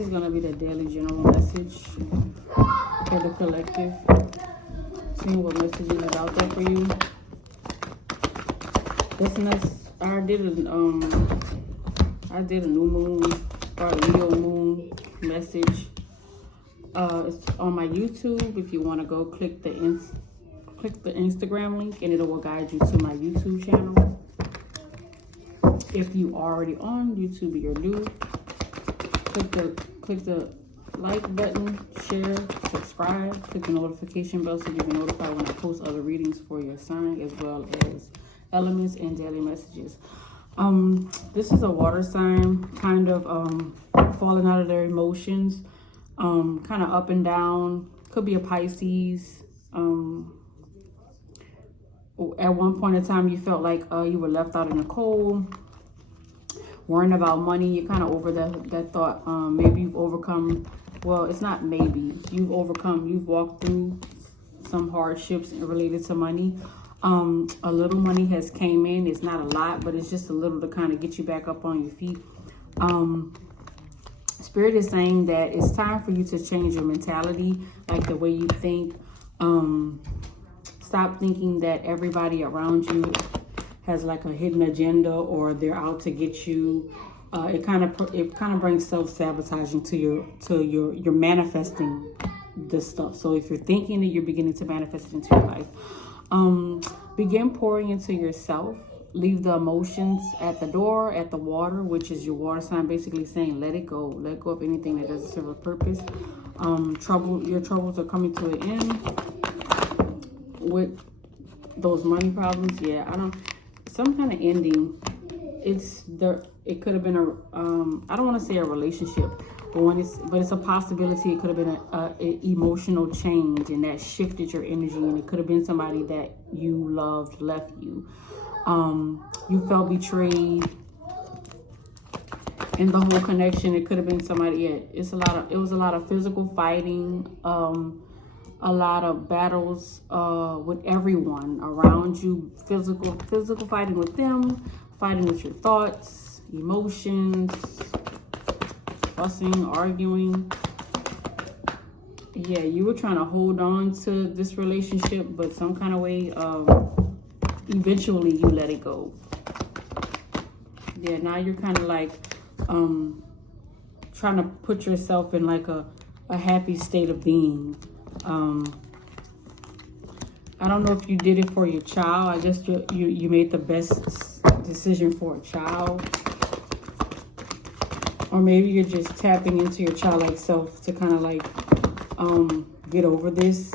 is going to be the daily general message for the collective. Seeing what messages is out there for you. I did a new moon or a Leo moon message. It's on my YouTube. If you want to go click the Instagram link, and it will guide you to my YouTube channel. If you already on YouTube, you're new. Click the like button, share, subscribe, click the notification bell so you can notify when I post other readings for your sign, as well as elements and daily messages. This is a water sign, kind of falling out of their emotions, kind of up and down. Could be a Pisces. At one point in time, you felt like you were left out in the cold, worrying about money. You're kind of over that thought. Maybe you've overcome, well, it's not maybe, you've walked through some hardships related to money. A little money has came in. It's not a lot, but it's just a little to kind of get you back up on your feet. Spirit is saying that it's time for you to change your mentality, like the way you think. Stop thinking that everybody around you has like a hidden agenda or they're out to get you. It kind of brings self-sabotaging to your manifesting this stuff. So if you're thinking that you're beginning to manifest it into your life, begin pouring into yourself. Leave the emotions at the door, at the water, which is your water sign, basically saying let it go. Let go of anything that doesn't serve a purpose. Your troubles are coming to an end with those money problems. Yeah, some kind of ending. It could have been I don't want to say a relationship, but it's a possibility. It could have been an emotional change, and that shifted your energy, and it could have been somebody that you loved left you. You felt betrayed in the whole connection. It could have been somebody. Yeah, it was a lot of physical fighting, a lot of battles with everyone around you. Physical fighting with them, fighting with your thoughts, emotions, fussing, arguing. Yeah, you were trying to hold on to this relationship, but some kind of way, eventually you let it go. Yeah, now you're kind of like trying to put yourself in like a happy state of being. I don't know if you did it for your child. I guess you made the best decision for a child. Or maybe you're just tapping into your childlike self to kind of like get over this.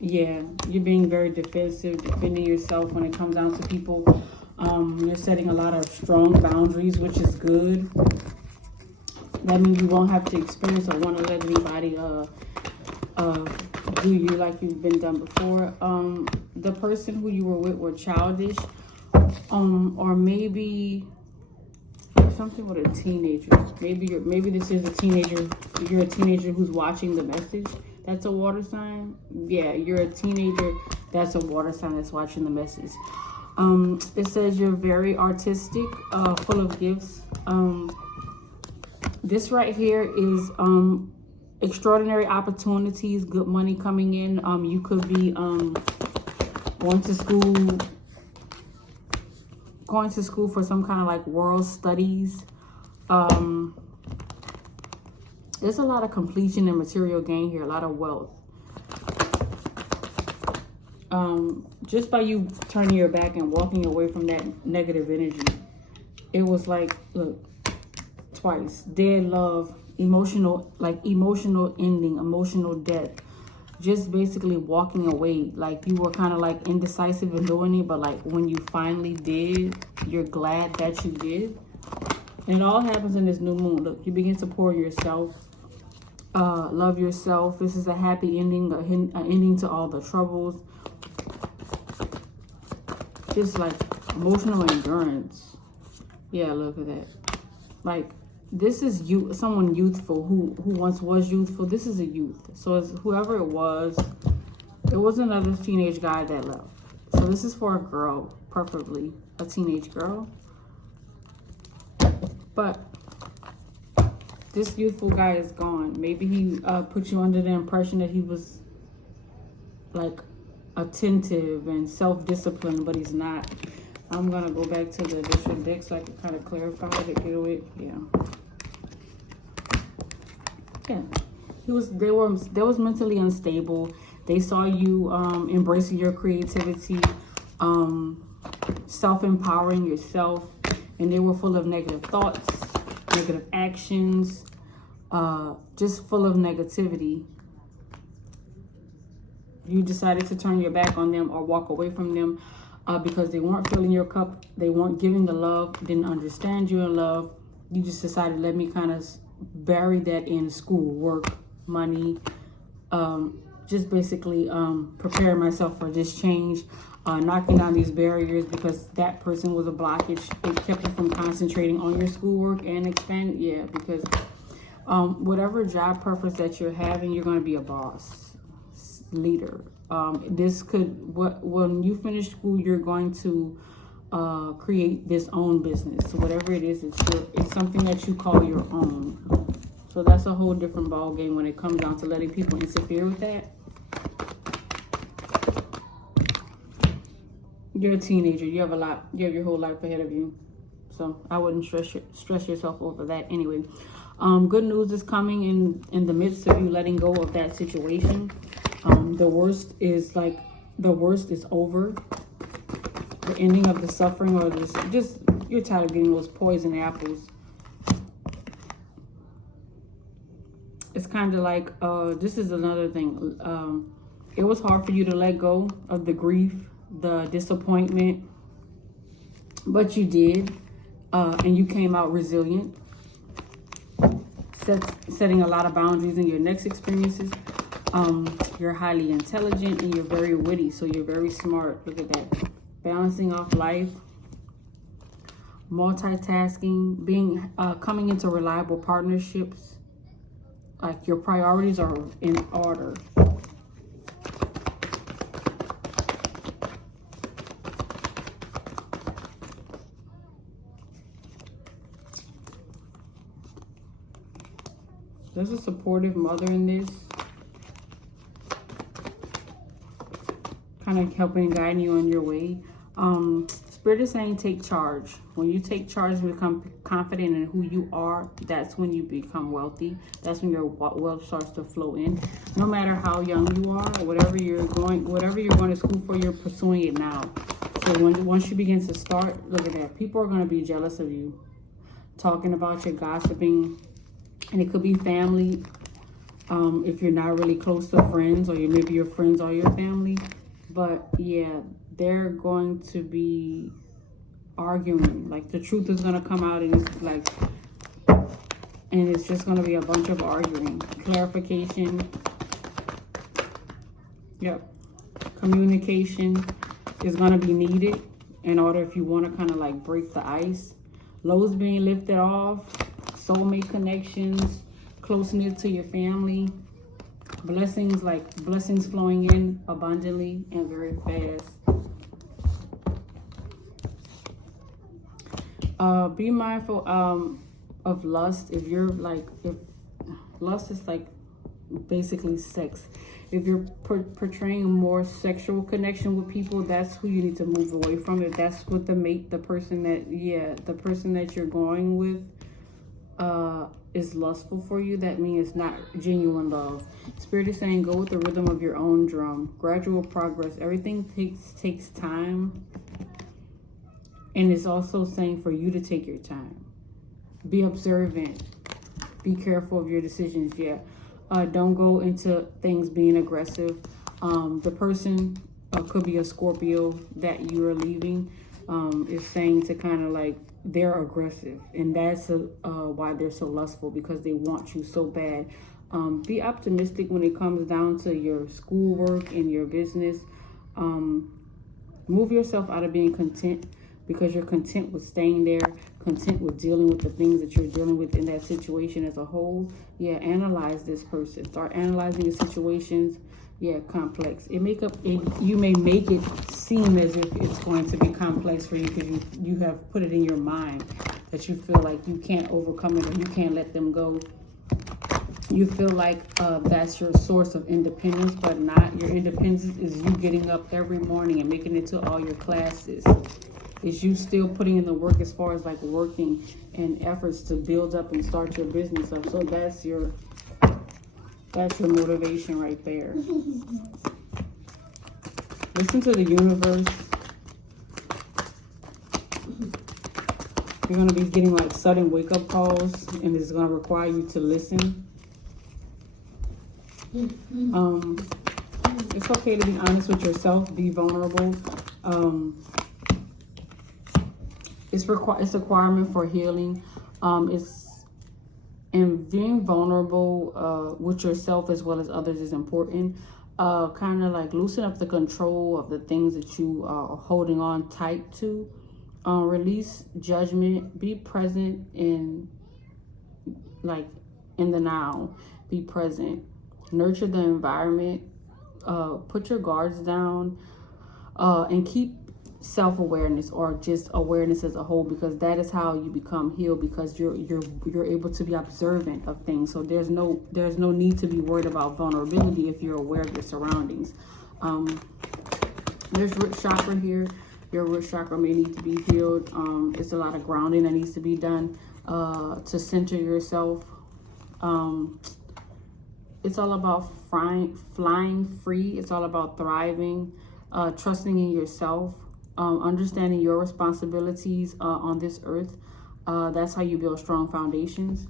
Yeah, you're being very defensive, defending yourself when it comes down to people. You're setting a lot of strong boundaries, which is good. That means you won't have to experience or want to let anybody do you like you've been done before. The person who you were with were childish, or maybe something with a teenager. Maybe this is a teenager. You're a teenager who's watching the message. That's a water sign. Yeah, you're a teenager. That's a water sign that's watching the message. It says you're very artistic, full of gifts. This right here is extraordinary opportunities, good money coming in. You could be going to school for some kind of like world studies. There's a lot of completion and material gain here, a lot of wealth. Just by you turning your back and walking away from that negative energy, it was like, look, twice. Dead love, emotional ending, emotional death. Just basically walking away. Like you were kind of like indecisive in doing it, but like when you finally did, you're glad that you did. And it all happens in this new moon. Look, you begin to pour yourself, love yourself. This is a happy ending, an ending to all the troubles. Just like emotional endurance. Yeah, look at that. Like this is someone youthful who once was youthful. This is a youth. So it's whoever it was another teenage guy that left. So this is for a girl, preferably a teenage girl. But This youthful guy is gone. Maybe he put you under the impression that he was like attentive and self-disciplined, but he's not. I'm gonna go back to the additional deck so I can kind of clarify it, get away. Yeah. They was mentally unstable. They saw you embracing your creativity, self-empowering yourself, and they were full of negative thoughts, negative actions, just full of negativity. You decided to turn your back on them or walk away from them because they weren't filling your cup. They weren't giving the love, didn't understand you in love. You just decided, let me kind of bury that in school, work, money, just basically prepare myself for this change, knocking down these barriers because that person was a blockage. It kept you from concentrating on your schoolwork and expand. Yeah, because whatever job purpose that you're having, you're going to be a boss, leader. This could, when you finish school, you're going to create this own business. So whatever it is, it's something that you call your own. So that's a whole different ball game when it comes down to letting people interfere with that. You're a teenager. You have your whole life ahead of you. So I wouldn't stress yourself over that anyway. Good news is coming in the midst of you letting go of that situation. The worst is over. The ending of the suffering, or just you're tired of getting those poison apples. It's kind of like, this is another thing. It was hard for you to let go of the grief, the disappointment, but you did, and you came out resilient, setting a lot of boundaries in your next experiences. You're highly intelligent and you're very witty, so you're very smart. Look at that. Balancing off life, multitasking, coming into reliable partnerships. Like your priorities are in order. There's a supportive mother in this. Kind of helping and guiding you on your way. Spirit is saying take charge. When you take charge and become confident in who you are, that's when you become wealthy. That's when your wealth starts to flow in. No matter how young you are, or whatever you're going to school for, you're pursuing it now. So once you begin to start, look at that. People are going to be jealous of you, talking about you, gossiping, and it could be family. If you're not really close to friends, or maybe your friends are your family. But yeah, they're going to be arguing. Like the truth is going to come out, and it's just going to be a bunch of arguing. Clarification. Yep. Communication is going to be needed in order if you want to kind of like break the ice. Loads being lifted off. Soulmate connections. Closeness to your family. Blessings flowing in abundantly and very fast. Be mindful of lust. If lust is like basically sex. If you're portraying a more sexual connection with people, that's who you need to move away from. If that's what the person that you're going with is lustful for you, that means it's not genuine love. Spirit is saying go with the rhythm of your own drum. Gradual progress. Everything takes time. And it's also saying for you to take your time. Be observant. Be careful of your decisions. Yeah. Don't go into things being aggressive. The person could be a Scorpio that you are leaving. Is saying to kind of like, they're aggressive, and that's why they're so lustful, because they want you so bad. Be optimistic when it comes down to your schoolwork and your business. Move yourself out of being content, because you're content with staying there, content with dealing with the things that you're dealing with in that situation as a whole. Yeah, analyze this person. Start analyzing the situations. Yeah, complex. You may make it seem as if it's going to be complex for you, because you have put it in your mind that you feel like you can't overcome it or you can't let them go. You feel like that's your source of independence, but not. Your independence is you getting up every morning and making it to all your classes. Is you still putting in the work as far as like working and efforts to build up and start your business up. So that's your motivation right there. Listen to the universe. You're going to be getting like sudden wake-up calls, and it's going to require you to listen. It's okay to be honest with yourself. Be vulnerable. It's a requirement for healing. And being vulnerable with yourself as well as others is important. Kind of like loosen up the control of the things that you are holding on tight to. Release judgment. Be present in the now. Be present. Nurture the environment. Put your guards down. And keep self-awareness, or just awareness as a whole, because that is how you become healed, because you're able to be observant of things. So there's no need to be worried about vulnerability if you're aware of your surroundings. There's root chakra here. Your root chakra may need to be healed. It's a lot of grounding that needs to be done to center yourself. It's all about flying free. It's all about thriving, trusting in yourself, understanding your responsibilities on this earth. That's how you build strong foundations.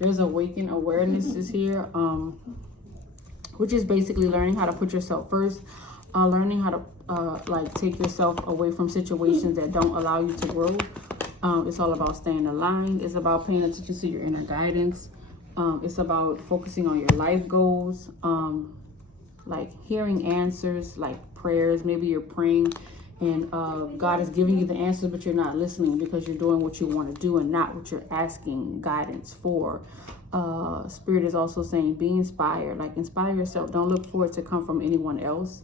There's awakened awareness is here, which is basically learning how to put yourself first, learning how to take yourself away from situations that don't allow you to grow. It's all about staying aligned. It's about paying attention to your inner guidance. It's about focusing on your life goals, like hearing answers, like prayers. Maybe you're praying and God is giving you the answers, but you're not listening because you're doing what you want to do and not what you're asking guidance for. Spirit is also saying be inspired, like inspire yourself. Don't look for it to come from anyone else.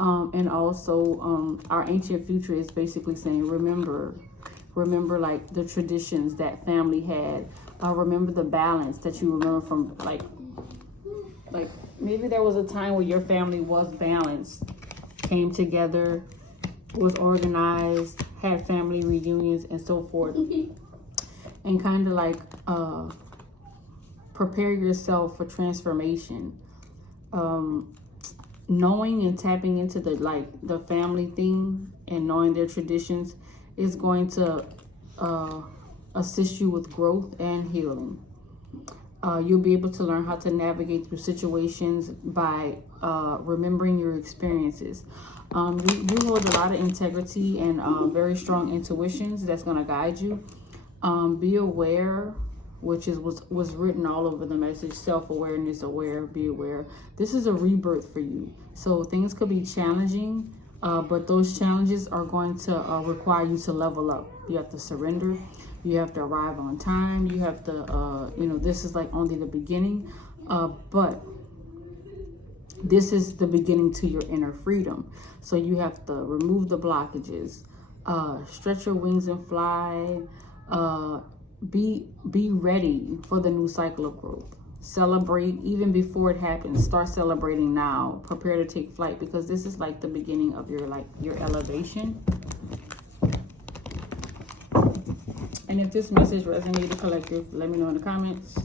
And also our ancient future is basically saying remember like the traditions that family had. Remember the balance that you remember from like maybe there was a time where your family was balanced, came together, was organized, had family reunions and so forth. And kind of like prepare yourself for transformation. Knowing and tapping into the family thing and knowing their traditions is going to assist you with growth and healing. You'll be able to learn how to navigate through situations by remembering your experiences. You hold a lot of integrity and very strong intuitions that's going to guide you. Be aware, which was written all over the message. Self-awareness, aware, be aware. This is a rebirth for you. So things could be challenging, but those challenges are going to require you to level up. You have to surrender. You have to arrive on time. You have to, this is like only the beginning. But this is the beginning to your inner freedom. So you have to remove the blockages, stretch your wings and fly, be ready for the new cycle of growth. Celebrate even before it happens. Start celebrating now. Prepare to take flight, because this is like the beginning of your elevation. And if this message resonated, collective, let me know in the comments.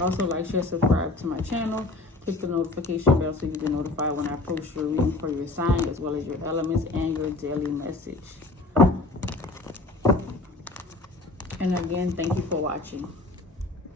Also, like, share, subscribe to my channel. Click the notification bell so you get notified when I post your reading for your sign, as well as your elements and your daily message. And again, thank you for watching.